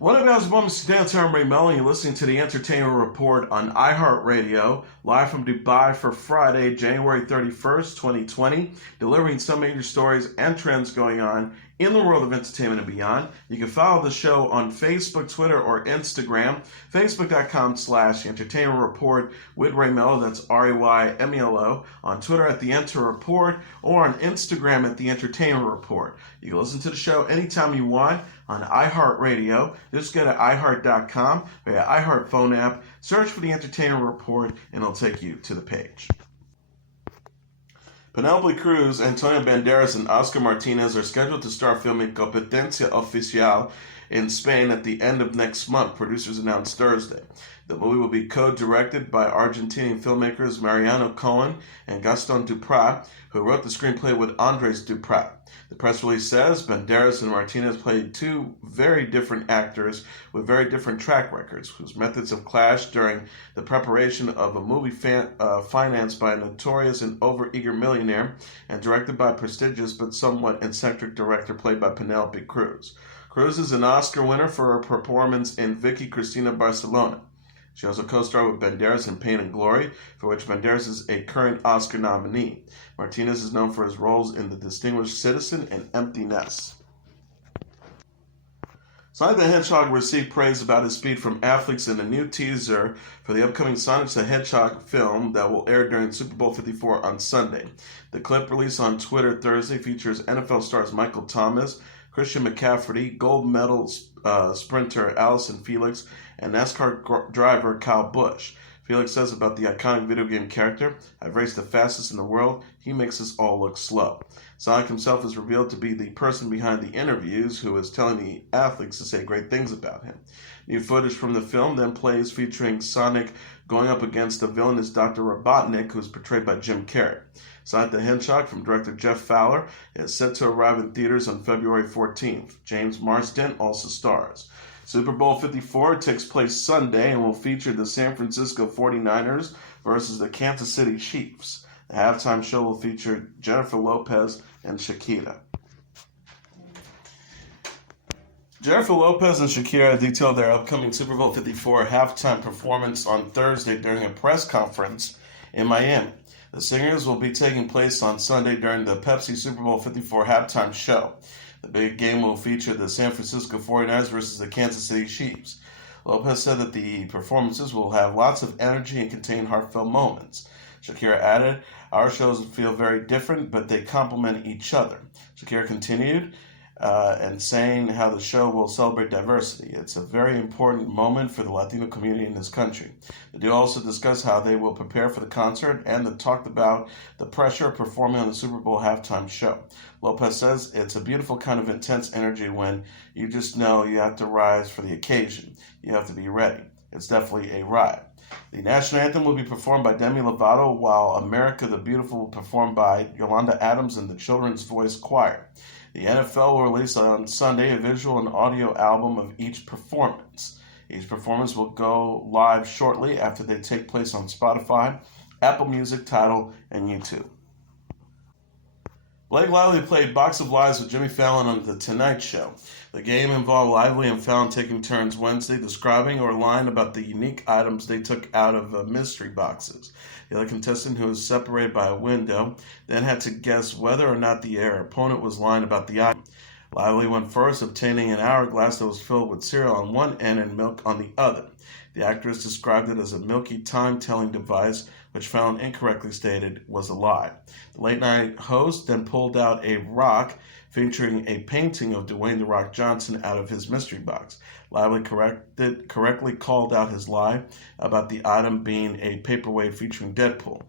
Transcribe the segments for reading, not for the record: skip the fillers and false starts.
What up, guys? Welcome to Dance. I'm Melo, and you're listening to the Entertainment Report on iHeartRadio, live from Dubai for Friday, January 31st, 2020, delivering some major stories and trends going on in the world of entertainment and beyond. You can follow the show on Facebook, Twitter, or Instagram. Facebook.com/Entertainment Report with Ray Melo, that's RAYMELO. On Twitter at The Enter Report, or on Instagram at The Entertainment Report. You can listen to the show anytime you want on iHeartRadio. Just go to iHeart.com or your iHeart phone app, search for The Entertainment Report, and it'll take you to the page. Penelope Cruz, Antonio Banderas, and Oscar Martinez are scheduled to start filming Competencia Oficial in Spain at the end of next month, producers announced Thursday. The movie will be co-directed by Argentinian filmmakers Mariano Cohen and Gaston Duprat, who wrote the screenplay with Andres Duprat. The press release says Banderas and Martinez played two very different actors with very different track records, whose methods have clashed during the preparation of a movie financed by a notorious and overeager millionaire and directed by a prestigious but somewhat eccentric director played by Penelope Cruz. Cruz is an Oscar winner for her performance in Vicky Cristina Barcelona. She also co-starred with Banderas in Pain and Glory, for which Banderas is a current Oscar nominee. Martinez is known for his roles in The Distinguished Citizen and Empty Nest. Sonic the Hedgehog received praise about his speed from athletes in a new teaser for the upcoming Sonic the Hedgehog film that will air during Super Bowl 54 on Sunday. The clip released on Twitter Thursday features NFL stars Michael Thomas, Christian McCaffrey, gold medal sprinter Allison Felix, and NASCAR driver Kyle Busch. Felix says about the iconic video game character, "I've raced the fastest in the world. He makes us all look slow." Sonic himself is revealed to be the person behind the interviews who is telling the athletes to say great things about him. New footage from the film then plays featuring Sonic going up against the villainous Dr. Robotnik, who is portrayed by Jim Carrey. Sonic the Hedgehog from director Jeff Fowler is set to arrive in theaters on February 14th. James Marsden also stars. Super Bowl 54 takes place Sunday and will feature the San Francisco 49ers versus the Kansas City Chiefs. The halftime show will feature Jennifer Lopez and Shakira. Jennifer Lopez and Shakira detailed their upcoming Super Bowl 54 halftime performance on Thursday during a press conference in Miami. The singers will be taking place on Sunday during the Pepsi Super Bowl 54 halftime show. The big game will feature the San Francisco 49ers versus the Kansas City Chiefs. Lopez said that the performances will have lots of energy and contain heartfelt moments. Shakira added, "Our shows feel very different, but they complement each other." Shakira continued and saying how the show will celebrate diversity. "It's a very important moment for the Latino community in this country." The duo also discussed how they will prepare for the concert and talked about the pressure of performing on the Super Bowl halftime show. Lopez says it's a beautiful kind of intense energy when you just know you have to rise for the occasion. You have to be ready. It's definitely a ride. The national anthem will be performed by Demi Lovato, while America the Beautiful will be performed by Yolanda Adams and the Children's Voice Choir. The NFL will release on Sunday a visual and audio album of each performance. Each performance will go live shortly after they take place on Spotify, Apple Music, Tidal, and YouTube. Blake Lively played Box of Lies with Jimmy Fallon on The Tonight Show. The game involved Lively and Fallon taking turns Wednesday describing or lying about the unique items they took out of mystery boxes. The other contestant, who was separated by a window, then had to guess whether or not the opponent was lying about the item. Lively went first, obtaining an hourglass that was filled with cereal on one end and milk on the other. The actress described it as a milky time-telling device, which Fallon incorrectly stated was a lie. The late-night host then pulled out a rock featuring a painting of Dwayne "The Rock" Johnson out of his mystery box. Lively correctly called out his lie about the item being a paperweight featuring Deadpool.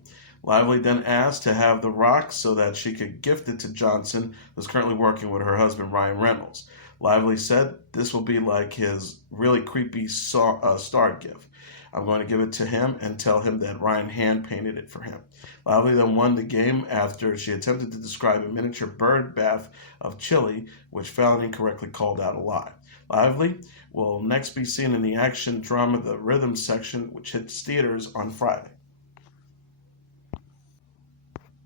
Lively then asked to have the rock so that she could gift it to Johnson, who's currently working with her husband Ryan Reynolds. Lively said this will be like his really creepy star gift. I'm going to give it to him and tell him that Ryan hand-painted it for him. Lively then won the game after she attempted to describe a miniature bird bath of chili, which Fallon incorrectly called out a lie. Lively will next be seen in the action drama The Rhythm Section, which hits theaters on Friday.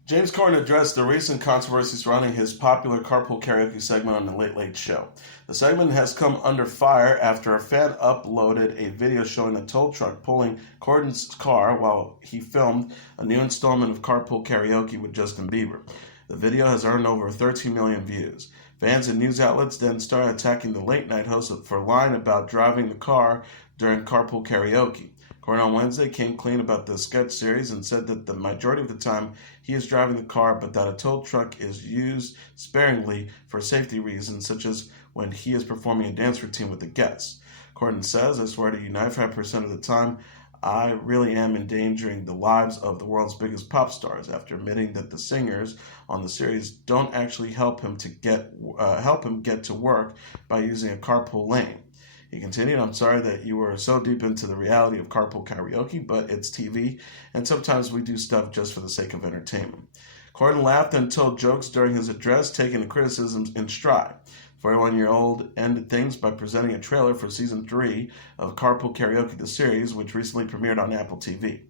James Corden addressed the recent controversy surrounding his popular Carpool Karaoke segment on The Late Late Show. The segment has come under fire after a fan uploaded a video showing a tow truck pulling Corden's car while he filmed a new installment of Carpool Karaoke with Justin Bieber. The video has earned over 13 million views. Fans and news outlets then started attacking the late-night host for lying about driving the car during Carpool Karaoke. Corden on Wednesday came clean about the sketch series and said that the majority of the time he is driving the car, but that a tow truck is used sparingly for safety reasons, such as when he is performing a dance routine with the guests. Corden says, "I swear to you, 95% of the time, I really am endangering the lives of the world's biggest pop stars," after admitting that the singers on the series don't actually help him get to work by using a carpool lane. He continued, "I'm sorry that you were so deep into the reality of Carpool Karaoke, but it's TV, and sometimes we do stuff just for the sake of entertainment." Corden laughed and told jokes during his address, taking the criticisms in stride. 41-year-old ended things by presenting a trailer for Season 3 of Carpool Karaoke, the series, which recently premiered on Apple TV.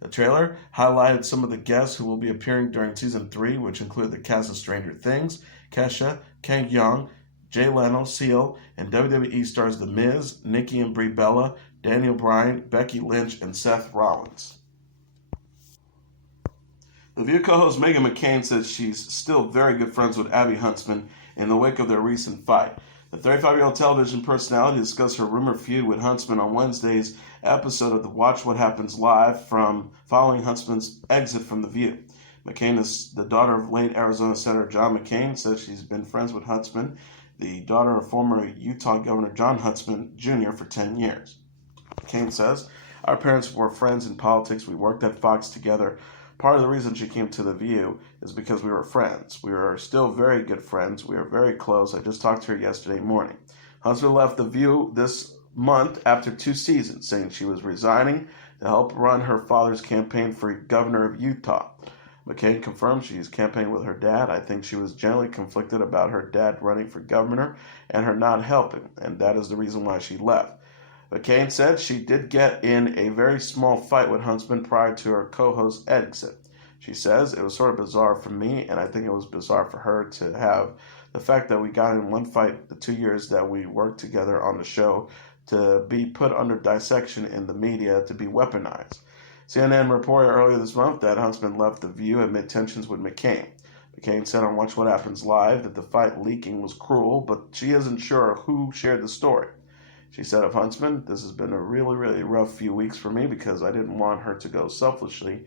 The trailer highlighted some of the guests who will be appearing during Season 3, which include the cast of Stranger Things, Kesha, Kang Young, Jay Leno, Seal, and WWE stars The Miz, Nikki and Brie Bella, Daniel Bryan, Becky Lynch, and Seth Rollins. The View co-host Meghan McCain says she's still very good friends with Abby Huntsman in the wake of their recent fight. The 35-year-old television personality discussed her rumored feud with Huntsman on Wednesday's episode of the Watch What Happens Live from following Huntsman's exit from The View. McCain is the daughter of late Arizona Senator John McCain, says she's been friends with Huntsman, the daughter of former Utah Governor John Huntsman Jr. for 10 years. McCain says, "Our parents were friends in politics. We worked at Fox together. Part of the reason she came to The View is because we were friends. We are still very good friends. We are very close. I just talked to her yesterday morning." Huntsman left The View this month after 2 seasons, saying she was resigning to help run her father's campaign for governor of Utah. McCain confirmed she's campaigning with her dad. "I think she was generally conflicted about her dad running for governor and her not helping, and that is the reason why she left." McCain said she did get in a very small fight with Huntsman prior to her co-host exit. She says, "It was sort of bizarre for me, and I think it was bizarre for her to have the fact that we got in one fight the 2 years that we worked together on the show to be put under dissection in the media, to be weaponized." CNN reported earlier this month that Huntsman left The View amid tensions with McCain. McCain said on Watch What Happens Live that the fight leaking was cruel, but she isn't sure who shared the story. She said of Huntsman, "This has been a really, really rough few weeks for me because I didn't want her to go selfishly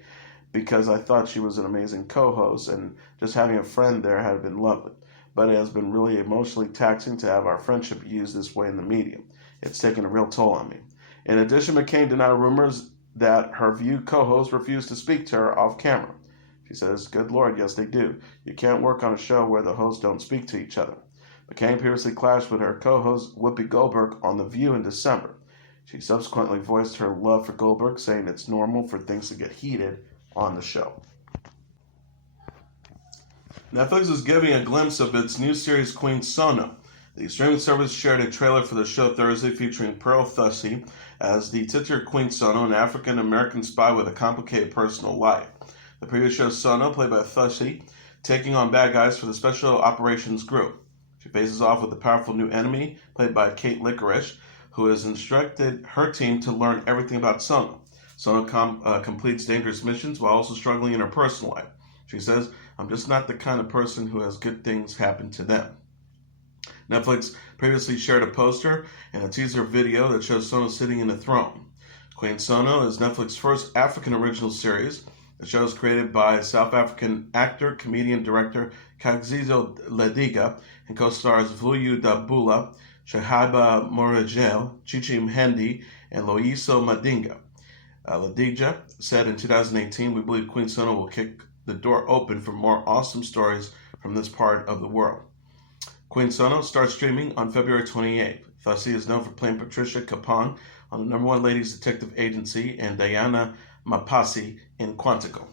because I thought she was an amazing co-host and just having a friend there had been lovely. But it has been really emotionally taxing to have our friendship used this way in the media. It's taken a real toll on me." In addition, McCain denied rumors that her View co-host refused to speak to her off camera. She says, "Good Lord, yes they do. You can't work on a show where the hosts don't speak to each other." McCain previously clashed with her co-host Whoopi Goldberg on The View in December. She subsequently voiced her love for Goldberg, saying it's normal for things to get heated on the show. Netflix is giving a glimpse of its new series Queen Sono. The streaming service shared a trailer for the show Thursday featuring Pearl Thusi as the titular Queen Sono, an African-American spy with a complicated personal life. The previous show Sono, played by Thusi, taking on bad guys for the Special Operations Group. She faces off with a powerful new enemy, played by Kate Licorice, who has instructed her team to learn everything about Sono. Sono completes dangerous missions while also struggling in her personal life. She says, "I'm just not the kind of person who has good things happen to them." Netflix previously shared a poster and a teaser video that shows Sono sitting in a throne. Queen Sono is Netflix's first African original series. The show is created by South African actor, comedian, director Kagiso Lediga and co-stars Vuyo Dabula, Shahiba Moragel, Chichi Mhendi, and Loyiso Madinga. Lediga said in 2018, "We believe Queen Sono will kick the door open for more awesome stories from this part of the world." Queen Sono starts streaming on February 28th. Thusi is known for playing Patricia Capon on the number one Ladies Detective Agency and Diana Mapasi in Quantico.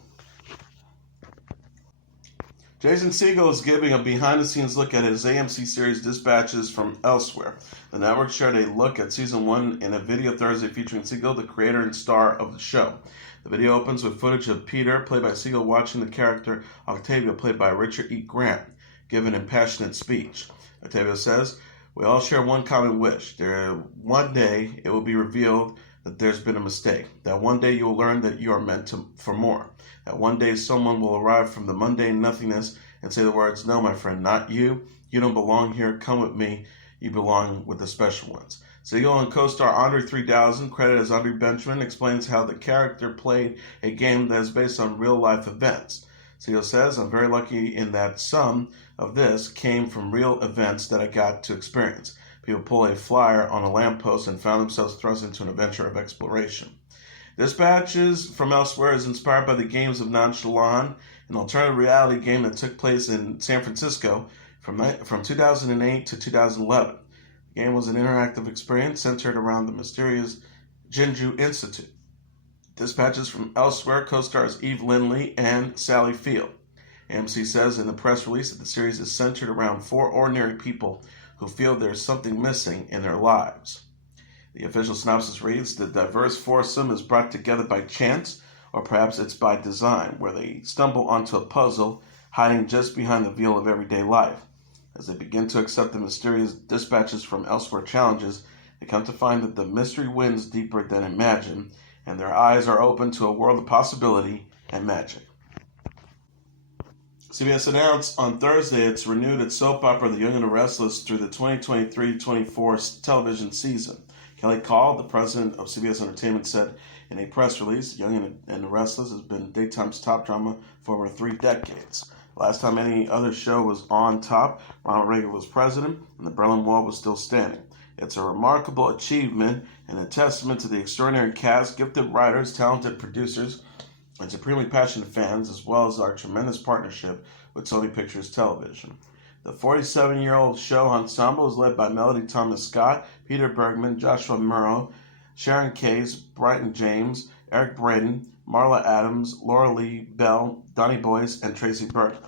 Jason Segel is giving a behind-the-scenes look at his AMC series Dispatches from Elsewhere. The network shared a look at Season 1 in a video Thursday featuring Segel, the creator and star of the show. The video opens with footage of Peter, played by Segel, watching the character Octavio, played by Richard E. Grant, give an impassioned speech. Octavio says, "We all share one common wish. One day it will be revealed that there's been a mistake. That one day you will learn that you are meant for more. That one day someone will arrive from the mundane nothingness and say the words, 'No, my friend, not you. You don't belong here. Come with me. You belong with the special ones.'" Segel and co-star Andre 3000, credited as Andre Benjamin, explains how the character played a game that is based on real-life events. Segel says, "I'm very lucky in that some of this came from real events that I got to experience. People pull a flyer on a lamppost and found themselves thrust into an adventure of exploration." Dispatches from Elsewhere is inspired by the games of Nonchalant, an alternative reality game that took place in San Francisco from 2008 to 2011. The game was an interactive experience centered around the mysterious Jinju Institute. Dispatches from Elsewhere co-stars Eve Lindley and Sally Field. AMC says in the press release that the series is centered around 4 ordinary people who feel there's something missing in their lives. The official synopsis reads, "The diverse foursome is brought together by chance, or perhaps it's by design, where they stumble onto a puzzle hiding just behind the veil of everyday life. As they begin to accept the mysterious Dispatches from Elsewhere challenges, they come to find that the mystery wins deeper than imagined, and their eyes are open to a world of possibility and magic." CBS announced on Thursday it's renewed its soap opera The Young and the Restless through the 2023-24 television season. Kelly Call, the president of CBS Entertainment, said in a press release, The Young and the Restless has been daytime's top drama for over 3 decades. Last time any other show was on top, Ronald Reagan was president and the Berlin Wall was still standing. It's a remarkable achievement and a testament to the extraordinary cast, gifted writers, talented producers, and supremely passionate fans, as well as our tremendous partnership with Sony Pictures Television. The 47-year-old show ensemble is led by Melody Thomas Scott, Peter Bergman, Joshua Murrow, Sharon Case, Brighton James, Eric Braden, Marla Adams, Laura Lee Bell, Donnie Boyce, and Tracy Bergman.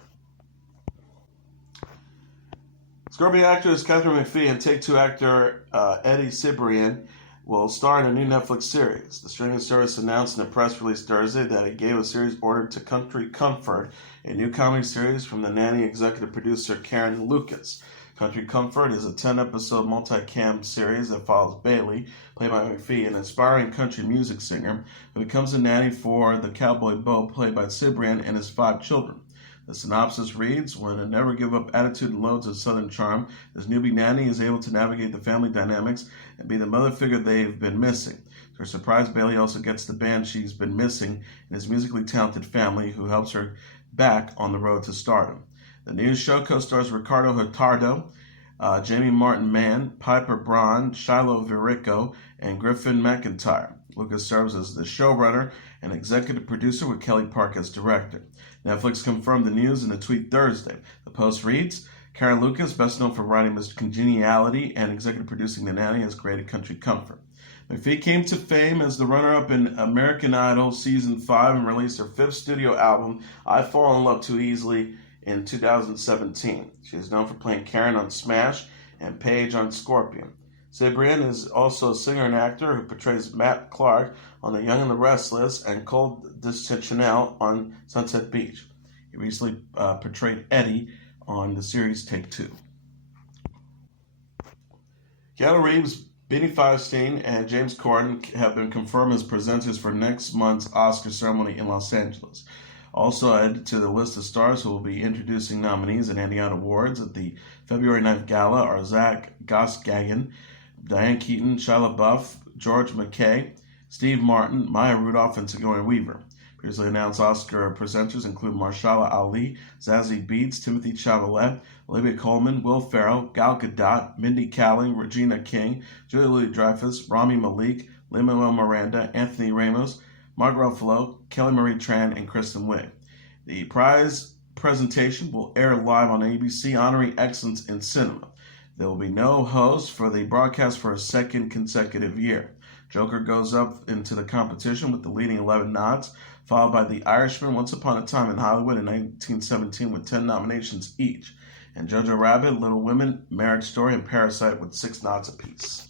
Scorpion actress Katharine McPhee and Take-Two actor Eddie Cibrian will star in a new Netflix series. The streaming service announced in a press release Thursday that it gave a series order to Country Comfort, a new comedy series from the Nanny executive producer Karen Lucas. Country Comfort is a 10-episode multi-cam series that follows Bailey, played by McPhee, an aspiring country music singer who becomes a nanny for the cowboy Bo, played by Cibrian, and his 5 children. The synopsis reads, "When a never-give-up attitude and loads of Southern charm, this newbie nanny is able to navigate the family dynamics and be the mother figure they've been missing. To her surprise, Bailey also gets the band she's been missing in his musically talented family, who helps her back on the road to stardom." The new show co-stars Ricardo Hurtado, Jamie Martin Mann, Piper Braun, Shiloh Virico, and Griffin McIntyre. Lucas serves as the showrunner and executive producer, with Kelly Park as director. Netflix confirmed the news in a tweet Thursday. The post reads, "Karen Lucas, best known for writing Mr. Congeniality and executive producing The Nanny, has created Country Comfort." McPhee came to fame as the runner-up in American Idol Season 5 and released her 5th studio album, I Fall in Love Too Easily, in 2017. She is known for playing Karen on Smash and Paige on Scorpion. Cibrian is also a singer and actor who portrays Matt Clark on The Young and the Restless and Cole Deschanel on Sunset Beach. He recently portrayed Eddie on the series Take-Two. Keanu Reeves, Beanie Feldstein, and James Corden have been confirmed as presenters for next month's Oscar ceremony in Los Angeles. Also added to the list of stars who will be introducing nominees and handing out awards at the February 9th gala are Zach Gossgagan, Diane Keaton, Shia LaBeouf, George McKay, Steve Martin, Maya Rudolph, and Sigourney Weaver. Previously announced Oscar presenters include Mahershala Ali, Zazie Beetz, Timothy Chalamet, Olivia Colman, Will Ferrell, Gal Gadot, Mindy Kaling, Regina King, Julia Louis-Dreyfus, Rami Malek, Lin-Manuel Miranda, Anthony Ramos, Margot Ruffalo, Kelly Marie Tran, and Kristen Wiig. The prize presentation will air live on ABC, honoring excellence in cinema. There will be no host for the broadcast for a second consecutive year. Joker goes up into the competition with the leading 11 nods, followed by The Irishman, Once Upon a Time in Hollywood in 1917 with 10 nominations each, and Jojo Rabbit, Little Women, Marriage Story, and Parasite with 6 nods apiece.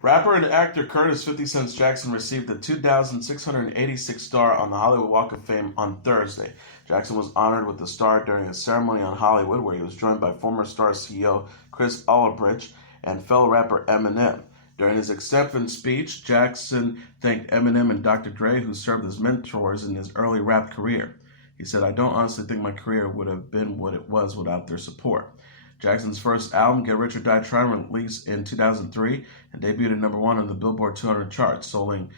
Rapper and actor Curtis 50 Cent Jackson received the 2,686th star on the Hollywood Walk of Fame on Thursday. Jackson was honored with the star during a ceremony on Hollywood where he was joined by former Star CEO Chris Ulrich and fellow rapper Eminem. During his acceptance speech, Jackson thanked Eminem and Dr. Dre, who served as mentors in his early rap career. He said, "I don't honestly think my career would have been what it was without their support." Jackson's first album, Get Rich or Die Trying, released in 2003 and debuted at #1 on the Billboard 200 chart, selling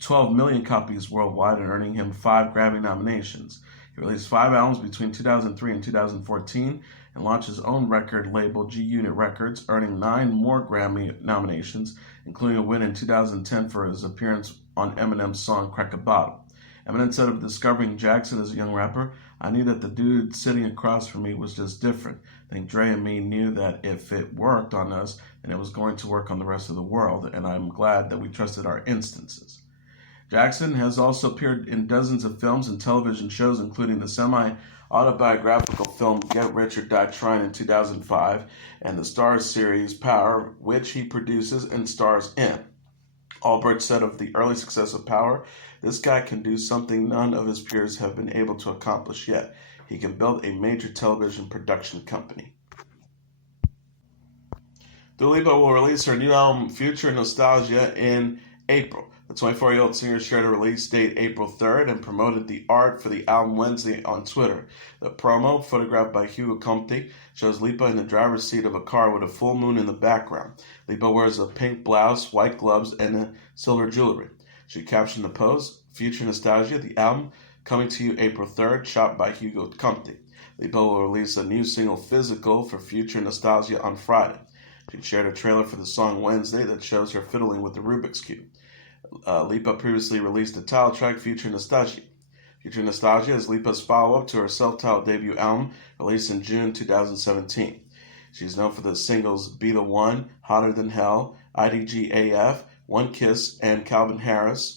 12 million copies worldwide and earning him 5 Grammy nominations. He released 5 albums between 2003 and 2014 and launched his own record label, G-Unit Records, earning 9 more Grammy nominations, including a win in 2010 for his appearance on Eminem's song Crack a Bottle. Eminem said of discovering Jackson as a young rapper, "I knew that the dude sitting across from me was just different. I think Dre and me knew that if it worked on us, then it was going to work on the rest of the world, and I'm glad that we trusted our instances." Jackson has also appeared in dozens of films and television shows, including the semi-autobiographical film Get Rich or Die Trying in 2005 and the Starz series Power, which he produces and stars in. Albert said of the early success of Power, "This guy can do something none of his peers have been able to accomplish yet. He can build a major television production company." Dua Lipa will release her new album, Future Nostalgia, in April. The 24-year-old singer shared a release date April 3rd and promoted the art for the album Wednesday on Twitter. The promo, photographed by Hugo Comte, shows Lipa in the driver's seat of a car with a full moon in the background. Lipa wears a pink blouse, white gloves, and a silver jewelry. She captioned the post, "Future Nostalgia, the album, coming to you April 3rd, shot by Hugo Comte." Lipa will release a new single, Physical, for Future Nostalgia on Friday. She shared a trailer for the song Wednesday that shows her fiddling with the Rubik's Cube. Lipa previously released the title track, Future Nostalgia. Future Nostalgia is Lipa's follow-up to her self-titled debut album, released in June 2017. She is known for the singles Be the One, Hotter Than Hell, IDGAF, One Kiss, and Calvin Harris,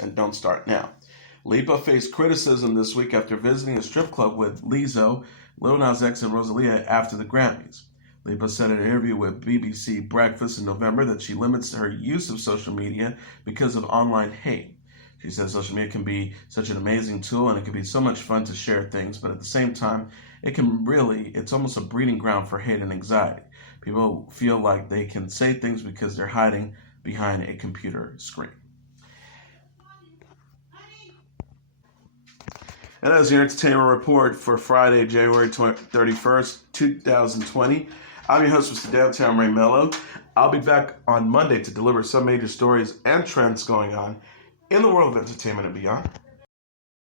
and Don't Start Now. Lipa faced criticism this week after visiting a strip club with Lizzo, Lil Nas X, and Rosalia after the Grammys. Lipa said in an interview with BBC Breakfast in November that she limits her use of social media because of online hate. She says social media can be such an amazing tool and it can be so much fun to share things, but at the same time, it's almost a breeding ground for hate and anxiety. People feel like they can say things because they're hiding behind a computer screen. And that is your entertainment report for Friday, January 31st, 2020. I'm your host, Mr. Downtown Ray Melo. I'll be back on Monday to deliver some major stories and trends going on in the world of entertainment and beyond.